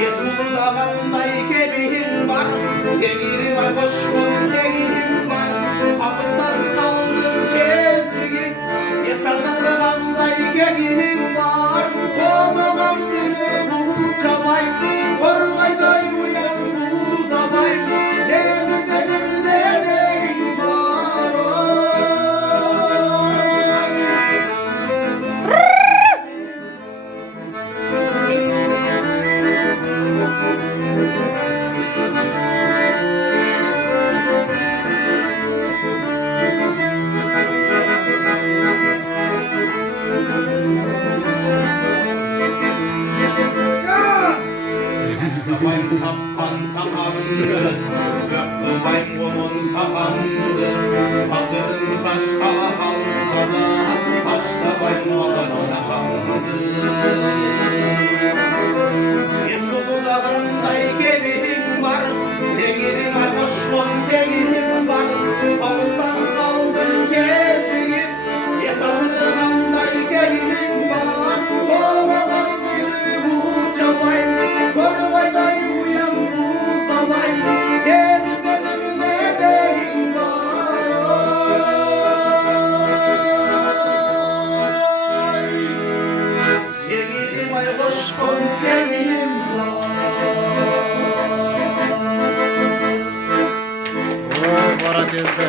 Yesuldağınday kemiğin var, demiri var, koşkun demir var. Kapıstan kaldın kesin, yıkandırğanday kemiğin var. Konuğam seni uçamay, korkayday uyan uzamay. Neyim senin neyin var oy. Baştabayım kapkan takandı, göktubayım kumun sakandı. Takırın taşka kalsa da, baştabayım bana çakandı. Yesudu dağınday gemiğim var, demirin var, koşkun demirim var. Kapıstan kaldın kesilip, yıkandırğanday gemiğim var. Kovadan seni uçamay, korvayday uyan uzamay. Hem senin neyin var oy. Demirim ay koşkun demirim var. Oo, Bora tezde.